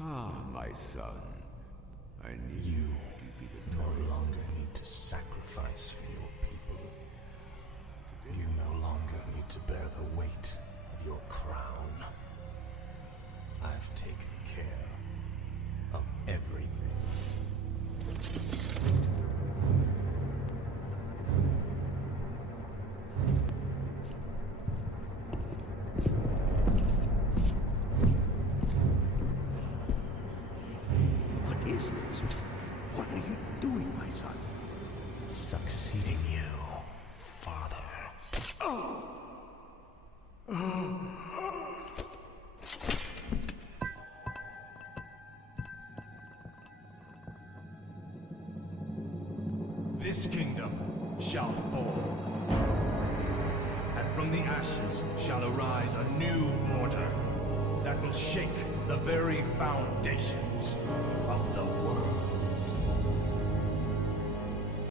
Ah, my son. I knew You you'd be no victorious. longer need to sacrifice for your people. You no longer need to bear the weight of your crown. I've taken care of everything. What is this? What are you doing, my son? Succeeding you, father. This kingdom shall fall, and from the ashes shall arise a new order that will shake the very foundations of the world.